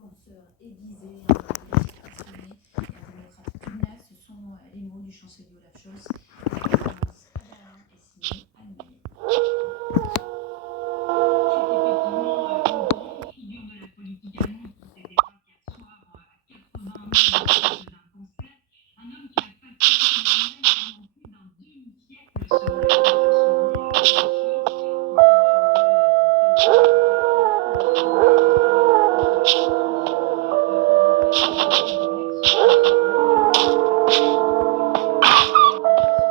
penseur aiguisé, un politique passionné et un démocrate pugnace, ce sont les mots du chancelier Olaf Scholz. La résidence à Berlin est signée Anne Meyer. C'est effectivement une grande figure de la politique allemande qui s'est éteinte hier soir à 81 ans des suites d'un cancer. Un homme qui a fatigué l'Allemagne pendant plus d'un demi-siècle, selon l'a dit le chancelier Olaf Scholz. Monsieur Scholz a compris qu'il était urgent de rétablir un dialogue entre les institutions européennes et les vertus de son gouvernement. Il a également appelé à une meilleure coopération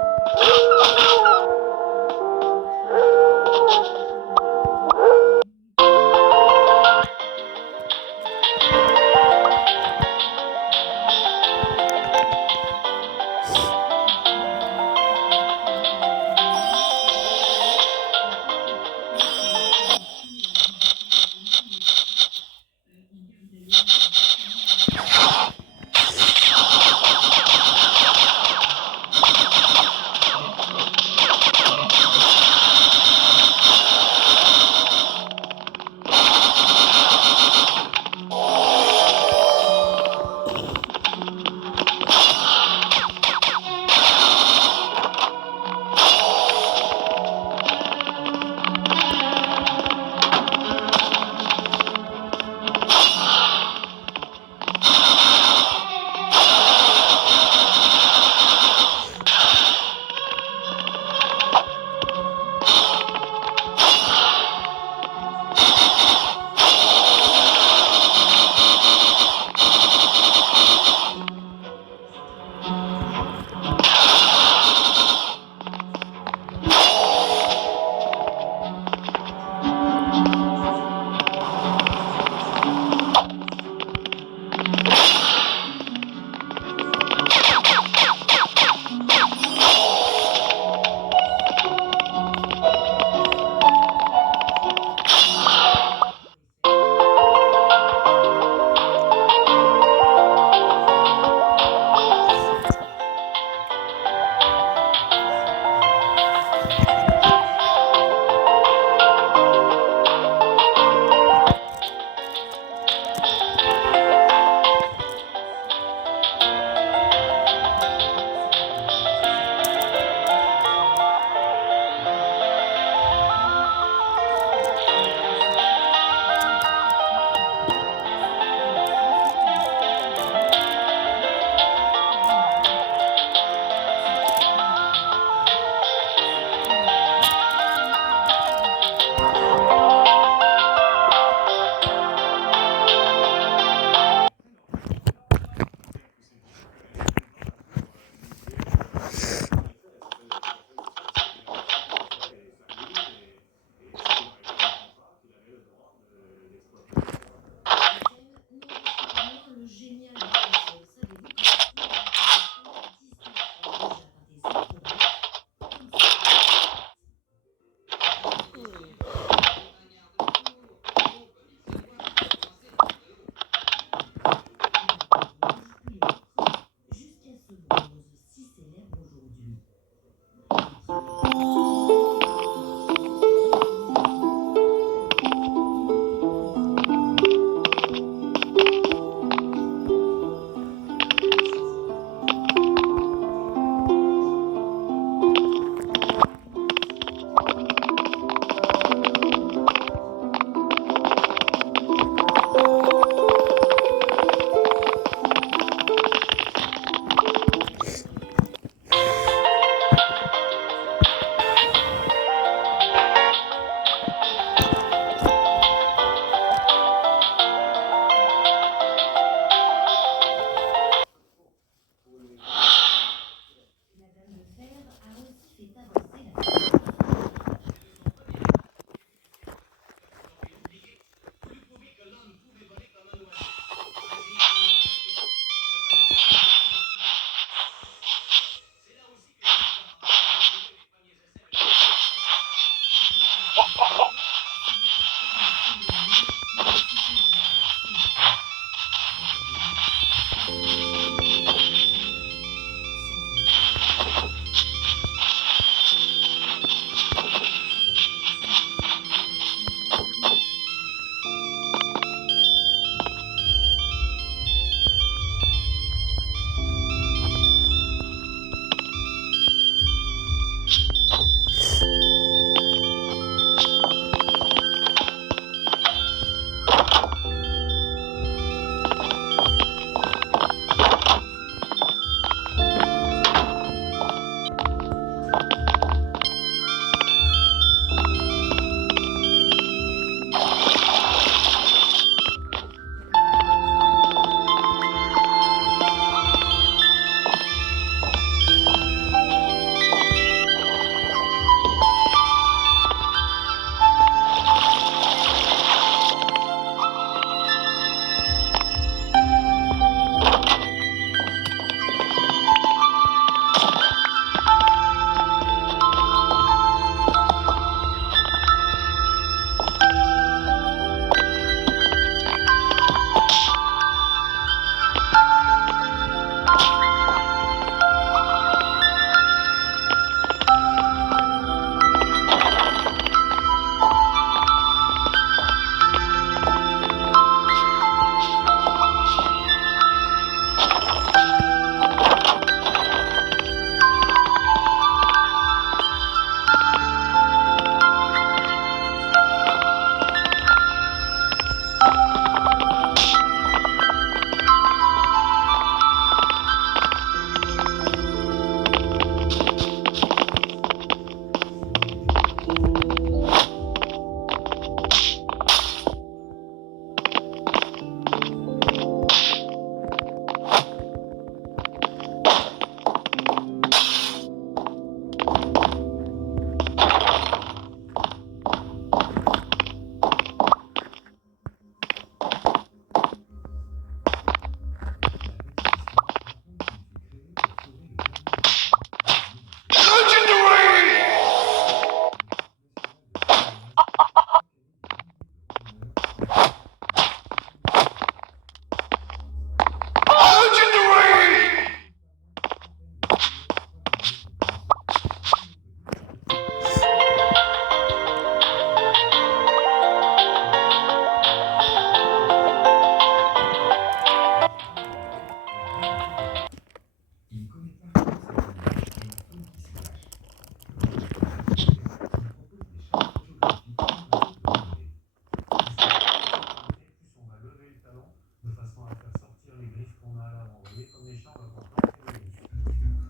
considérée comme les chambres à confort féminines.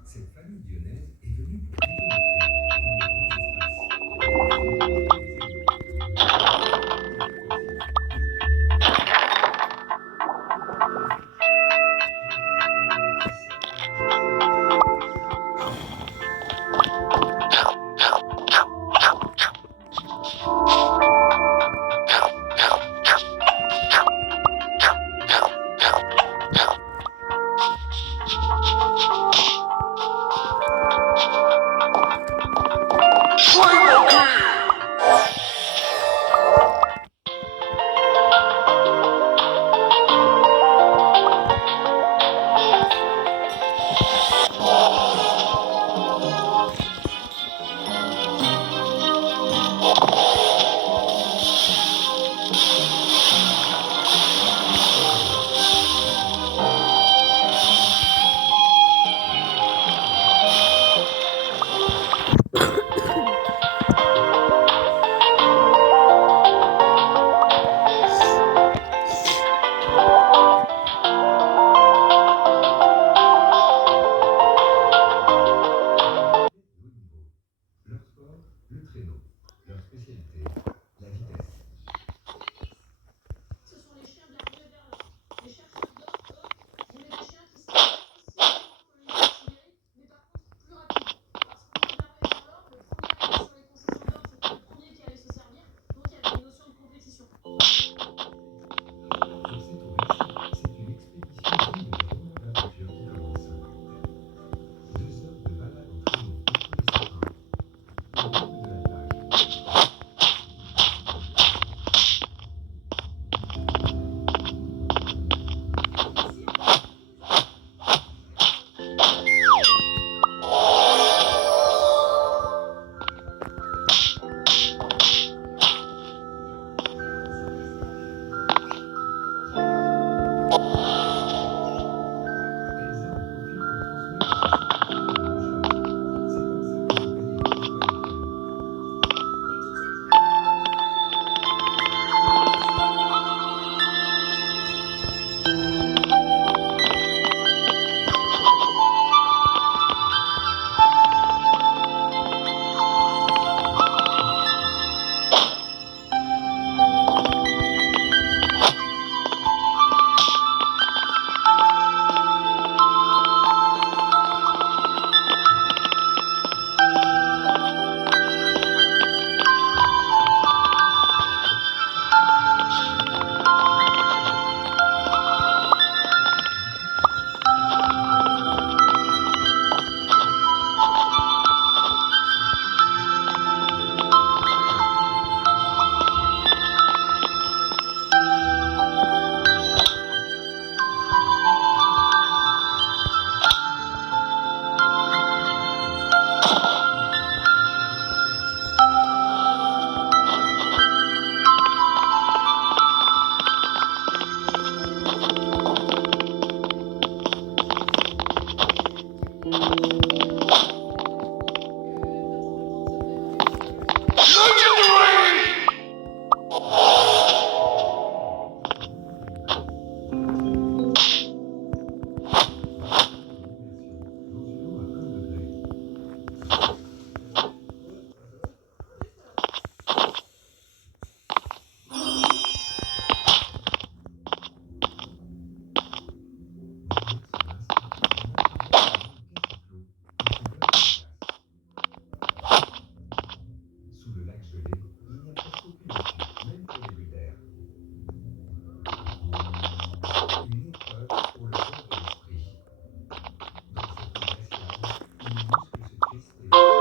Cette famille lyonnaise est venue pour rivalité pour les grands espaces. Elle préfère favoriser le leur sport, le traîneau. Leur spécialité, la vitesse. Ce sont les chiens de l'armée vers là. Les chercheurs d'or, eux, voulaient des chiens qui seraient aussi lents que les chimériques, mais par contre plus rapides. Parce que pour l'armée vers l'or, le premier à aller sur les concessions d'or, c'était le premier qui allait se servir. Donc il y avait une notion de compétition. Sur cette ours, c'est une expédition digne des romans d'aventure qui commence. 2 heures de balade en traîneau entre les sapins, au rythme de la plage. Elsa en profite pour transmettre à ses sous-officiers la même chose. C'est comme ça qu'elle appelle les petits frères Nicole. Sous le lac gelé, il n'y a presque aucune issue, même pour les bulles d'air. Une épreuve pour le corps et l'esprit. Dans cette eau glaciale, où les muscles se crispent et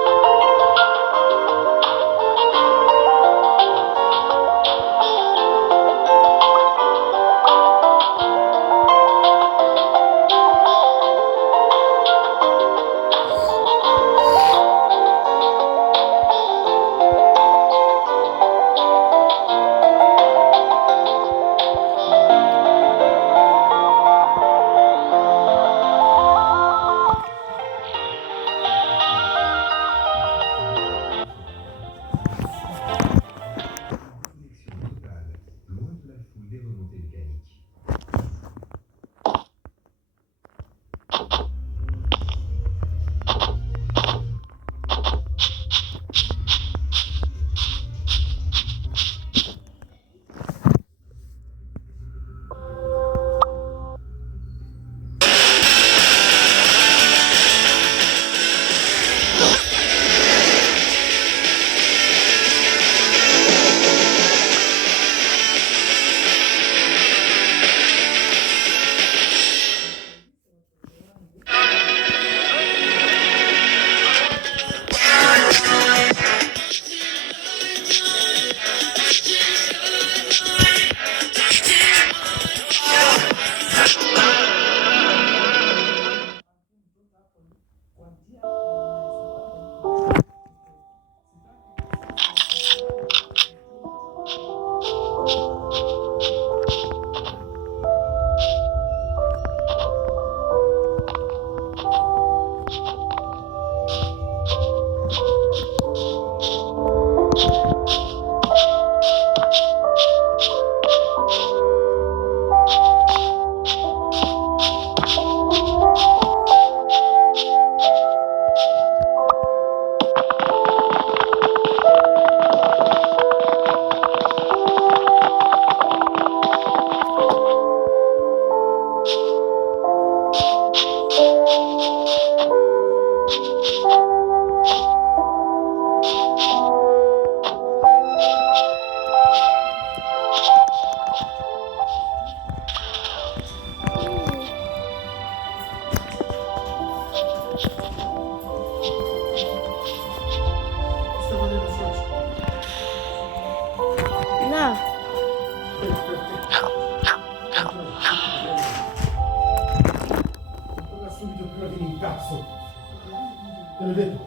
Benedetto.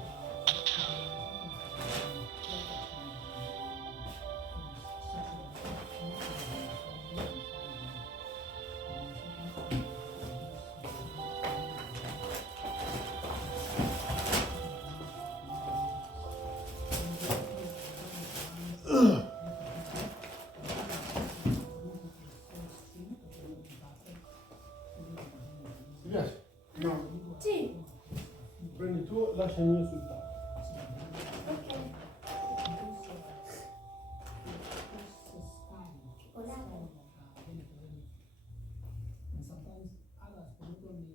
Yes. No. Sì. Prendi tu, lascia il mio sul tavolo. Ok. Hola. And sometimes others probably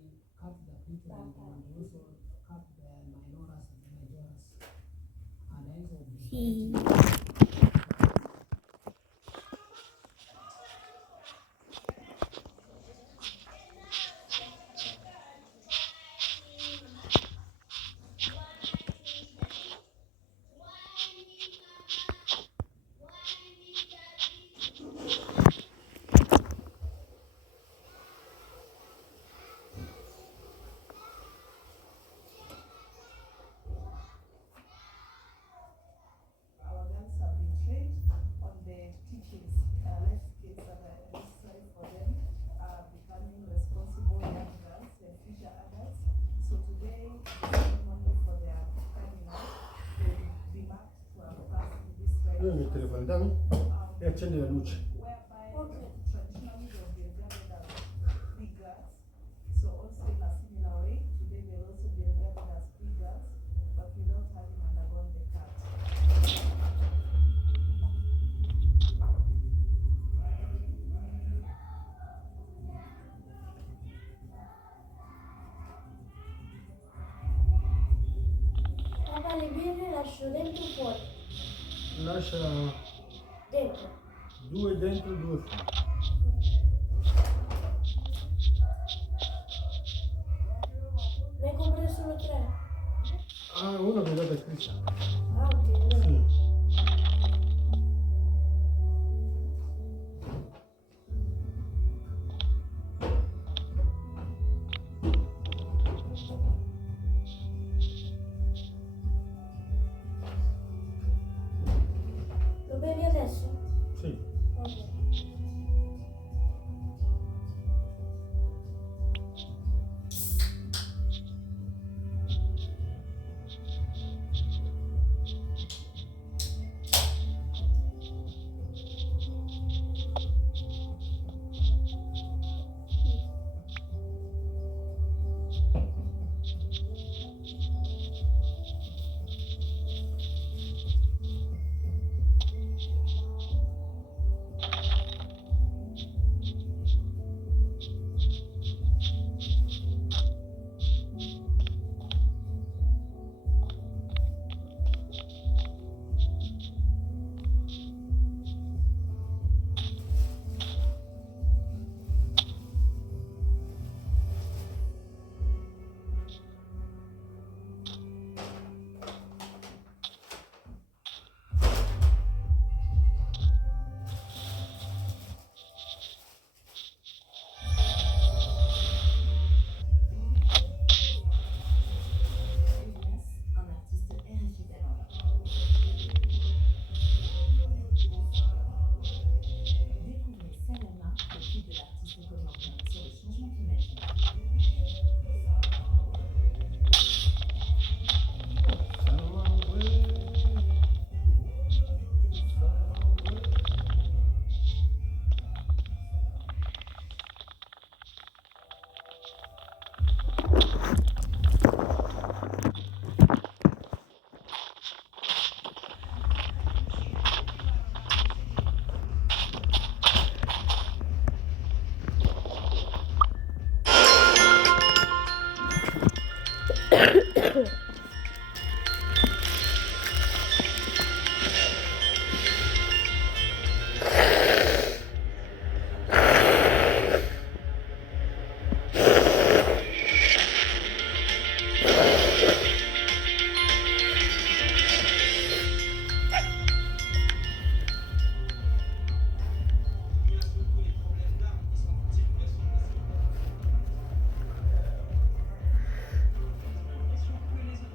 cut the clitoris and also cut the minoras and the majoras. And also Sì. Our girls have been trained on the teachings, life skills that are necessary for them, becoming responsible young girls and future adults. So today, the ceremony for their coming out will be marked to have passed this Io mi metto le rite, dammi e accendi la luce. whereby Okay. traditionally they will be regarded as big girls. So also in a similar way, today they will also be regarded as big girls, but without having undergone the cut. Papà, le birre lascio dentro o fuori? Lascia Dentro. 2 dentro e 2 fuori. Ne hai comprate solo 3? Ah, uno che è dato a Cristiano. Ah, ok. Sì. Lo bevi adesso? Sì. Ok. Que les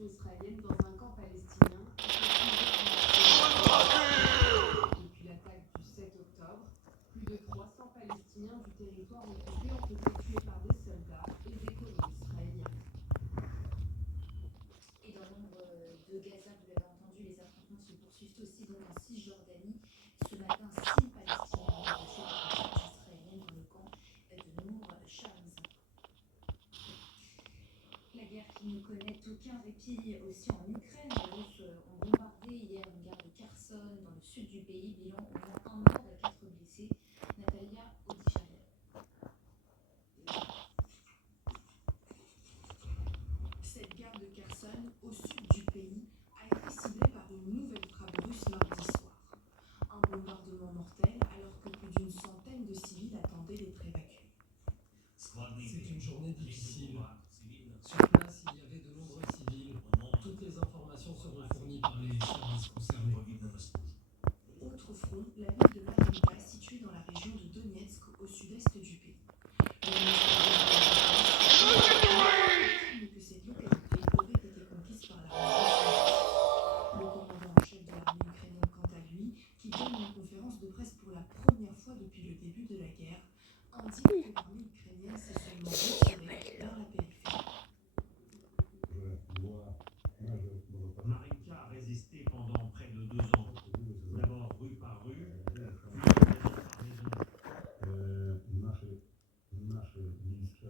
l'occupation israélienne dans un camp palestinien. Depuis l'attaque du 7 octobre, plus de 300 Palestiniens du territoire occupé ont été tués par des soldats et des colons israéliens. Et dans l'ombre de Gaza, vous l'avez entendu, les affrontements se poursuivent aussi donc en Cisjordanie. Ce matin, 6 Palestiniens ont été tués par les forces israéliennes dans le camp de Nour Shamza. La guerre qui ne connaît aucun répit aussi en Ukraine. Les Russes ont bombardé hier une gare de Kherson dans le sud du pays. Bilan au moins 1 mort et 4 blessés. Natalia Odifariel. Cette gare de Kherson, au sud du pays, a été ciblée par une nouvelle frappe russe mardi soir. Un bombardement mortel alors que plus d'une centaine de civils attendaient d'être évacués. C'est une journée difficile. Sur place, il y avait de nombreux civils. Toutes les informations seront fournies par les services concernés. Autre front, la ville de Mariupol, située dans la région de Donetsk, au sud-est du pays. Le ministère de que cette localité aurait été conquise par l'armée russe. Le commandant en chef de l'armée ukrainienne, quant à lui, qui donne une conférence de presse pour la première fois depuis le début de la guerre, indique que l'armée ukrainienne s'est seulement retirée vers la périphérie. Marinka a résisté pendant près de 2 ans, d'abord rue par rue, puis maison par maison.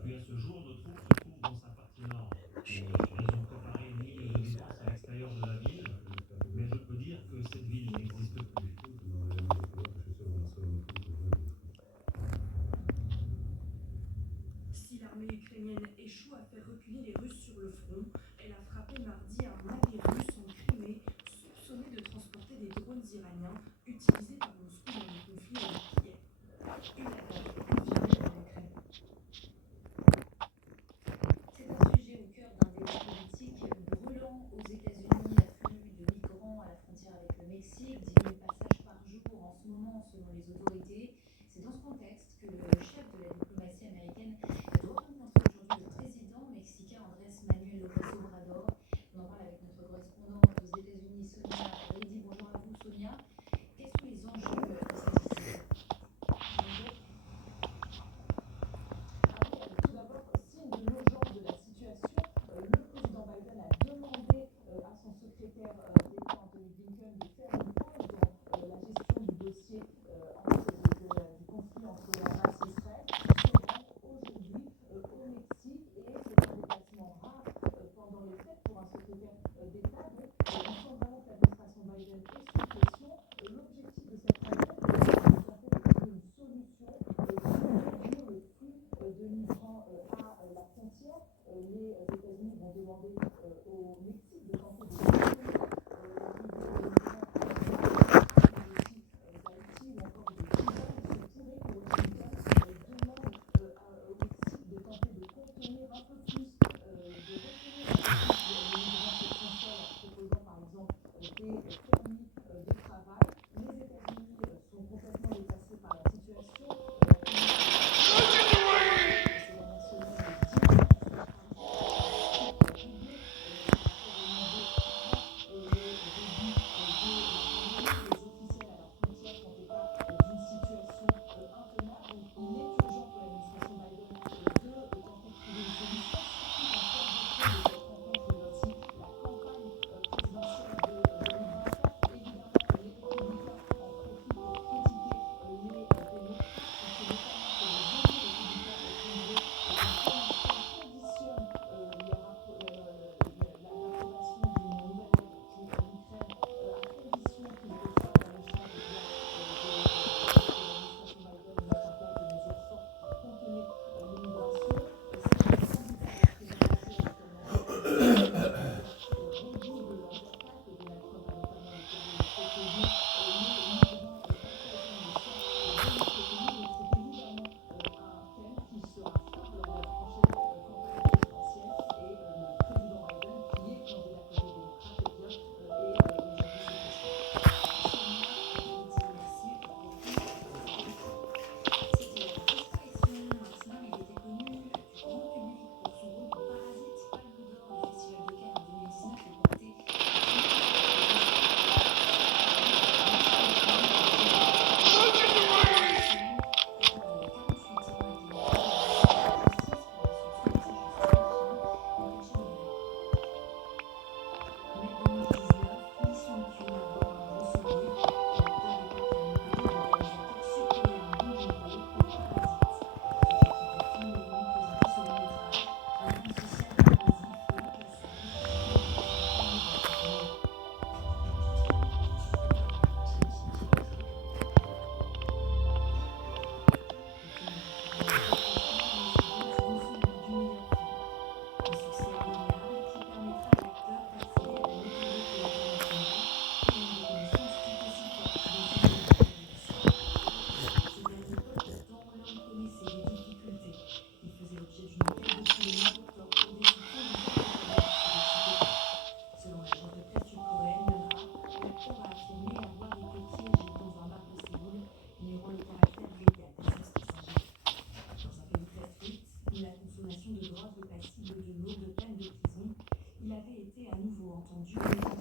Puis à ce jour, nos troupes se trouvent dans sa partie nord. Elles ont préparé une ligne de défense à l'extérieur de la ville, mais je peux dire que cette ville n'existe plus. Si l'armée ukrainienne échoue à faire reculer les Russes sur le front, elle a frappé mardi un navire russe en Crimée, soupçonné de transporter des drones iraniens utilisés par Moscou dans le conflit avec Kiev. Une attaque confirmée par l'Ukraine. C'est un sujet au cœur d'un débat politique brûlant aux États-Unis. L'afflux de migrants à la frontière avec le Mexique, 10 000 passages par jour en ce moment selon les autorités. C'est dans ce contexte que le chef de la diplomatie américaine doit rencontrer aujourd'hui le président mexicain entendu